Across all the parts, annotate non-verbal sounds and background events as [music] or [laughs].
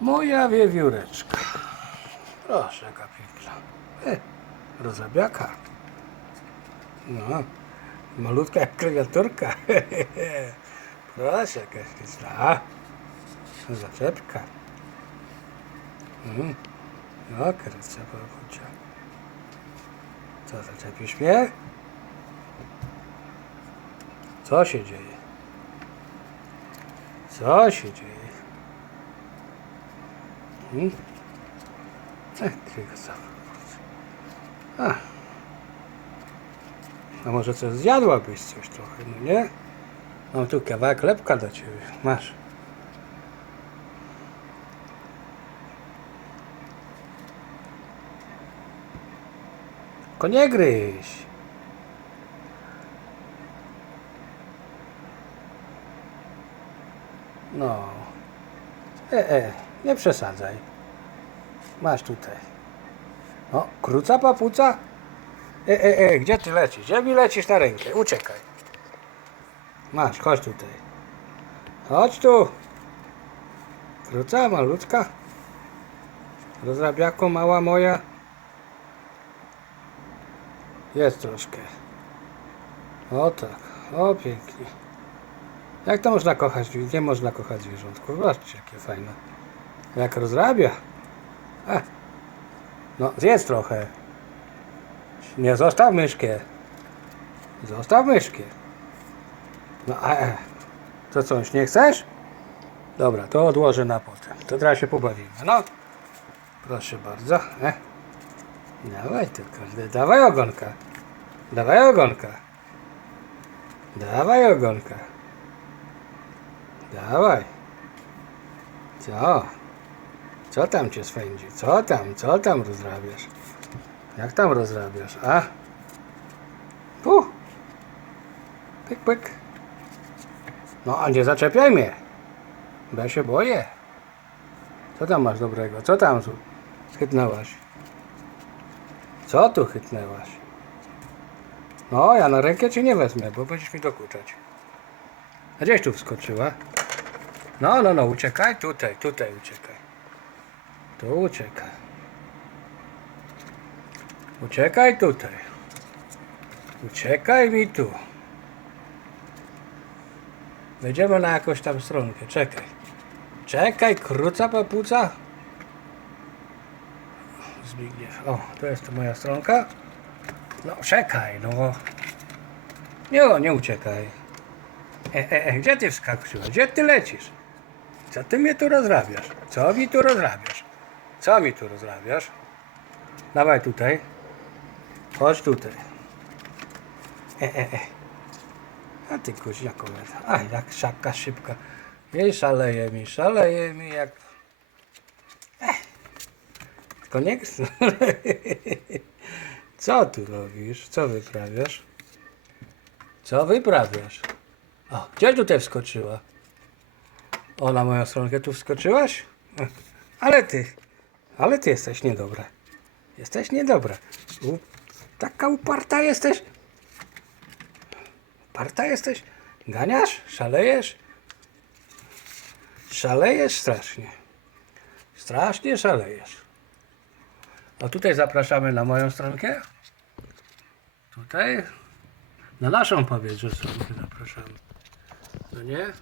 Moja wiewióreczka. Proszę, jaka piękna. E, rozabiaka. No, malutka jak kreaturka. [laughs] Proszę, jaka śliczna. Zaczepka. Mm. No, krycia pochucia. Co, zaczepisz mnie? Co się dzieje? Co się dzieje? Hmm? Jakiego co? A. A może coś zjadłabyś coś trochę, no nie? Mam tu kawałek chlebka dla ciebie. Masz. Tylko nie gryź. No. E, e, nie przesadzaj. Masz tutaj. O, kruca papuca? E, e, e, gdzie ty lecisz? Gdzie mi lecisz na rękę? Uciekaj. Masz, chodź tutaj. Chodź tu. Kruca malutka. Rozrabiako mała moja. Jest troszkę. O tak, o pięknie. Jak to można kochać? Nie można kochać zwierzątków. Zobaczcie, jakie fajne. Jak rozrabia. A. No, zjedz trochę. Nie zostaw myszkę. Zostaw myszkę. No, a, e. To coś, nie chcesz? Dobra, to odłożę na potem. To teraz się pobawimy. No. Proszę bardzo. E. Dawaj tylko, dawaj ogonka. Dawaj ogonka. Dawaj ogonka. Dawaj. Co? Co tam cię swędzi? Co tam? Co tam rozrabiasz? Jak tam rozrabiasz? A? Tu. Pyk, pyk. No, a nie zaczepiaj mnie. Bo ja się boję. Co tam masz dobrego? Co tam tu chytnęłaś? Co tu chytnęłaś? No, ja na rękę ci nie wezmę, bo będziesz mi dokuczać. A gdzieś tu wskoczyła? No, no, no, uciekaj. Tutaj, tutaj uciekaj. Tu uciekaj. Uciekaj tutaj. Uciekaj mi tu. Wejdziemy na jakąś tam stronkę. Czekaj. Czekaj, kruca papuca. Zbigniew. O, to jest to moja stronka. No, czekaj, no. Nie, nie uciekaj. E, e, e, gdzie ty wskakiwasz? Gdzie ty lecisz? Co ty mnie tu rozrabiasz? Co mi tu rozrabiasz? Co mi tu rozrabiasz? Dawaj tutaj. Chodź tutaj. E, e, e. A ty kuźniako. A jak szaka szybka. Jej szaleje mi, szaleje mi jak... Ech. Nie. [laughs] Co tu robisz? Co wyprawiasz? Co wyprawiasz? O, gdzie tutaj wskoczyła? O, na moją stronkę tu wskoczyłaś? [laughs] Ale ty, ale ty jesteś niedobra. Jesteś niedobra. U, taka uparta jesteś. Uparta jesteś? Ganiasz? Szalejesz? Szalejesz strasznie. Strasznie szalejesz. A tutaj zapraszamy na moją stronkę. Tutaj. Na naszą powiedz, że stronkę zapraszamy. No nie?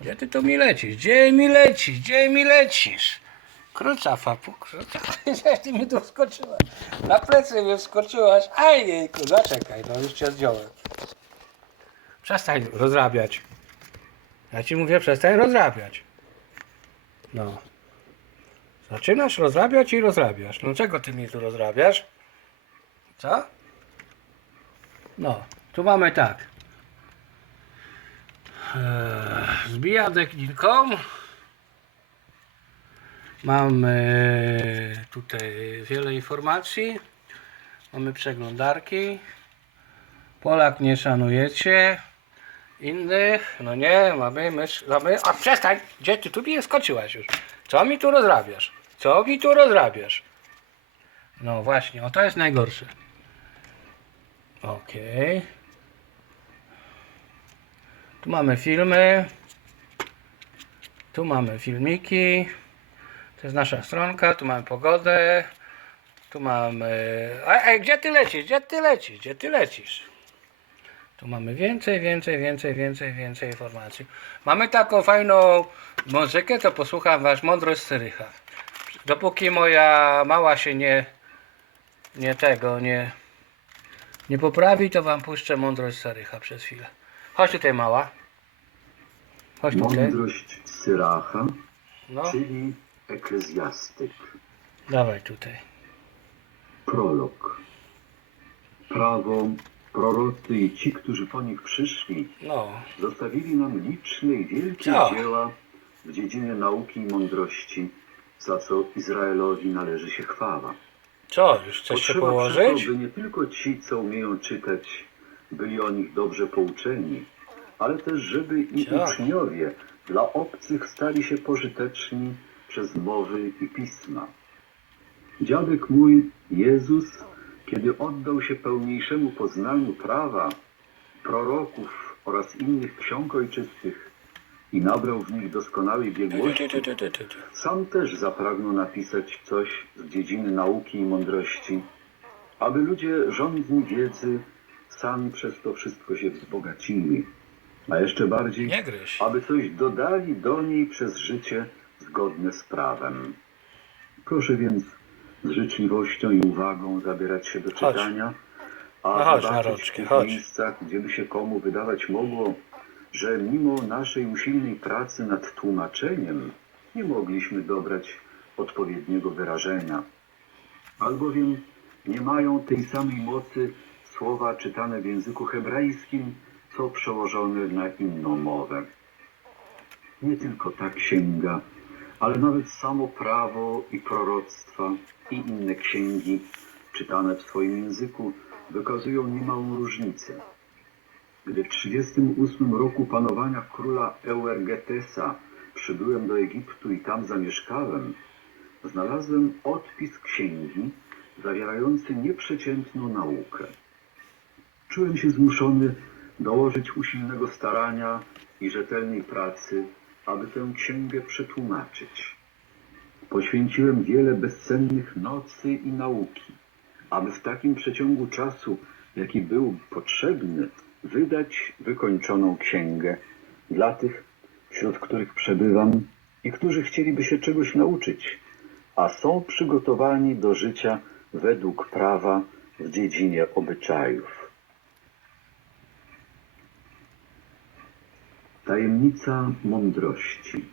Gdzie ty tu mi lecisz? Gdzie mi lecisz? Gdzie mi lecisz? Kruca, fapu, kruca. Ty mi tu wskoczyłaś. Na plecy mi wskoczyłaś. Aj, jejku, zaczekaj, no już cię zdjąłem. Przestań rozrabiać. Ja ci mówię, przestań rozrabiać. No. Zaczynasz rozrabiać i rozrabiasz. No czego ty mi tu rozrabiasz? Co? No, tu mamy tak. Eee, z bijadeklinką. Mamy tutaj wiele informacji. Mamy przeglądarki. Polak nie szanujecie. Innych, no nie, mamy mysz, mamy... A przestań! Gdzie ty tu mi skoczyłaś już? Co mi tu rozrabiasz? Co mi tu rozrabiasz? No właśnie, o to jest najgorsze. Okej. Tu mamy filmy. Tu mamy filmiki. To jest nasza stronka. Tu mamy pogodę. Tu mamy. A, ej, gdzie ty lecisz? Gdzie ty lecisz? Gdzie ty lecisz? Tu mamy więcej, więcej, więcej, więcej, więcej informacji. Mamy taką fajną muzykę, to posłucham was mądrość Syrycha. Dopóki moja mała się nie, nie tego, nie, nie poprawi, to wam puszczę mądrość Syrycha przez chwilę. Chodź tutaj mała. Chodź tutaj. Mądrość Syracha, No, czyli eklezjastyk. dawaj tutaj. Prolog. Prawo, prorocy i ci, którzy po nich przyszli, No, zostawili nam liczne i wielkie Co? dzieła w dziedzinie nauki i mądrości, za co Izraelowi należy się chwała. co, już chcesz się Potrzeba położyć? By nie tylko ci, co umieją czytać, byli o nich dobrze pouczeni, ale też, żeby i Tak. uczniowie dla obcych stali się pożyteczni przez mowy i pisma. Dziadek mój, Jezus, kiedy oddał się pełniejszemu poznaniu prawa, proroków oraz innych ksiąg ojczystych i nabrał w nich doskonałej biegłości, sam też zapragnął napisać coś z dziedziny nauki i mądrości, aby ludzie żądni wiedzy sami przez to wszystko się wzbogacili, a jeszcze bardziej, Nie gryź. aby coś dodali do niej przez życie zgodne z prawem. Proszę więc z życzliwością i uwagą zabierać się do Chodź. czytania, No a chodź, zobaczyć Naroczki, w tych chodź. miejscach, gdzie by się komu wydawać mogło, że mimo naszej usilnej pracy nad tłumaczeniem nie mogliśmy dobrać odpowiedniego wyrażenia, albowiem nie mają tej samej mocy słowa czytane w języku hebrajskim, co przełożone na inną mowę. Nie tylko ta księga, ale nawet samo prawo i proroctwa i inne księgi czytane w swoim języku wykazują niemałą różnicę. Gdy w 38 roku panowania króla Euergetesa przybyłem do Egiptu i tam zamieszkałem, znalazłem odpis księgi zawierający nieprzeciętną naukę. Czułem się zmuszony dołożyć usilnego starania i rzetelnej pracy, aby tę księgę przetłumaczyć. Poświęciłem wiele bezcennych nocy i nauki, aby w takim przeciągu czasu, jaki był potrzebny, wydać wykończoną księgę dla tych, wśród których przebywam i którzy chcieliby się czegoś nauczyć, a są przygotowani do życia według prawa w dziedzinie obyczajów. Tajemnica mądrości.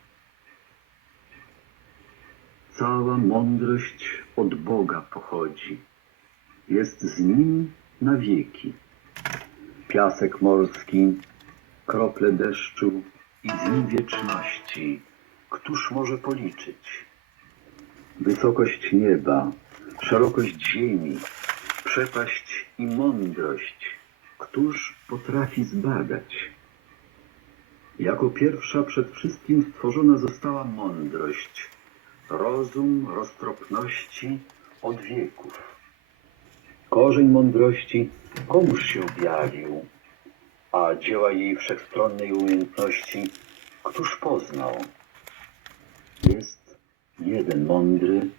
Cała mądrość od Boga pochodzi. Jest z nim na wieki. Piasek morski, krople deszczu i dzień wieczności. Któż może policzyć? Wysokość nieba, szerokość ziemi, przepaść i mądrość. Któż potrafi zbadać? Jako pierwsza przed wszystkim stworzona została mądrość, rozum roztropności od wieków. Korzeń mądrości komuż się objawił, a dzieła jej wszechstronnej umiejętności któż poznał? Jest jeden mądry,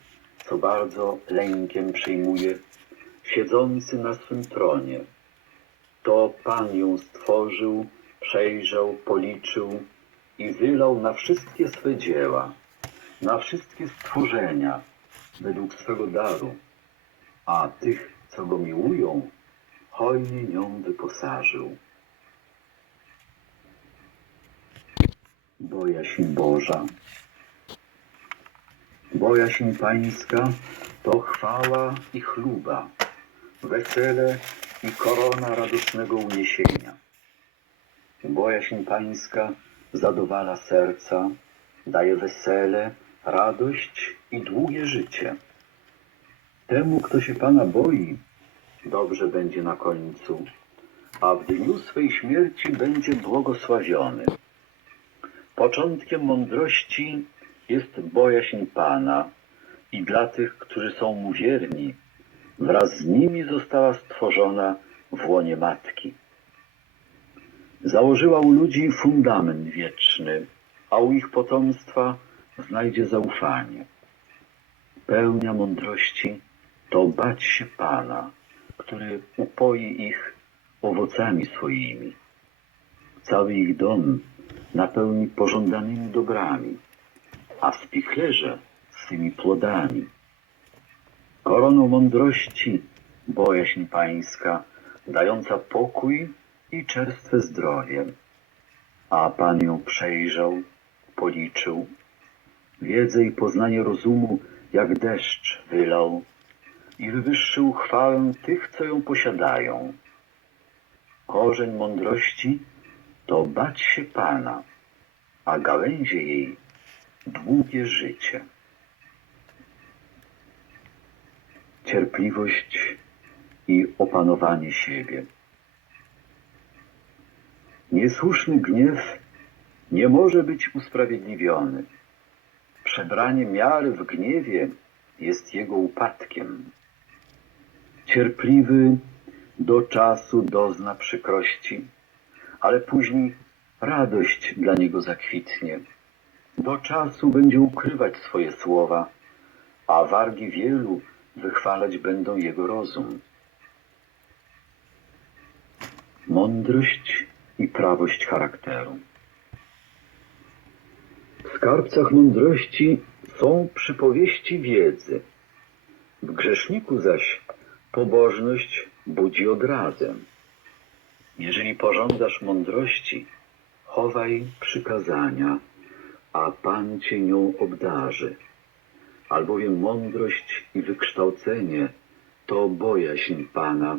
co bardzo lękiem przejmuje, siedzący na swym tronie. To Pan ją stworzył, przejrzał, policzył i wylał na wszystkie swe dzieła, na wszystkie stworzenia, według swego daru, a tych, co go miłują, hojnie nią wyposażył. Bojaźń Boża. Bojaźń Pańska to chwała i chluba, wesele i korona radosnego uniesienia. Bojaźń Pańska zadowala serca, daje wesele, radość i długie życie. Temu, kto się Pana boi, dobrze będzie na końcu, a w dniu swej śmierci będzie błogosławiony. Początkiem mądrości jest bojaźń Pana i dla tych, którzy są mu wierni, wraz z nimi została stworzona w łonie matki. Założyła u ludzi fundament wieczny, a u ich potomstwa znajdzie zaufanie. Pełnia mądrości to bać się Pana, który upoi ich owocami swoimi. Cały ich dom napełni pożądanymi dobrami, a spichlerze swymi plodami. Koroną mądrości bojaźń pańska, dająca pokój i czerstwe zdrowie. A Pan ją przejrzał, policzył, wiedzę i poznanie rozumu jak deszcz wylał i wywyższył chwałę tych, co ją posiadają. Korzeń mądrości to bać się Pana, a gałęzie jej długie życie. Cierpliwość i opanowanie siebie. Niesłuszny gniew nie może być usprawiedliwiony. Przebranie miary w gniewie jest jego upadkiem. Cierpliwy do czasu dozna przykrości, ale później radość dla niego zakwitnie. Do czasu będzie ukrywać swoje słowa, a wargi wielu wychwalać będą jego rozum. Mądrość i prawość charakteru. W skarbcach mądrości są przypowieści wiedzy. W grzeszniku zaś pobożność budzi odrazę. Jeżeli pożądasz mądrości, chowaj przykazania, a Pan cię nią obdarzy. Albowiem mądrość i wykształcenie to bojaźń Pana,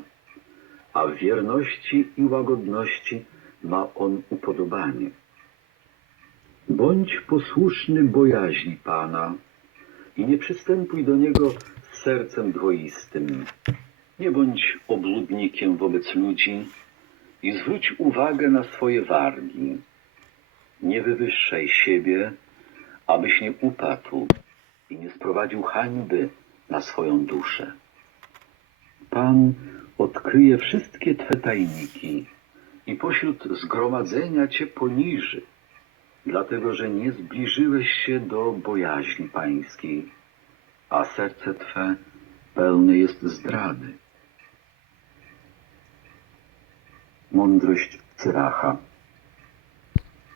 a w wierności i łagodności ma On upodobanie. Bądź posłuszny bojaźni Pana i nie przystępuj do Niego z sercem dwoistym. Nie bądź obludnikiem wobec ludzi i zwróć uwagę na swoje wargi. Nie wywyższaj siebie, abyś nie upadł i nie sprowadził hańby na swoją duszę. Pan odkryje wszystkie Twe tajniki i pośród zgromadzenia Cię poniży, dlatego że nie zbliżyłeś się do bojaźni pańskiej, a serce Twe pełne jest zdrady. Mądrość Cyracha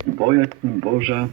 Bojaźń Boża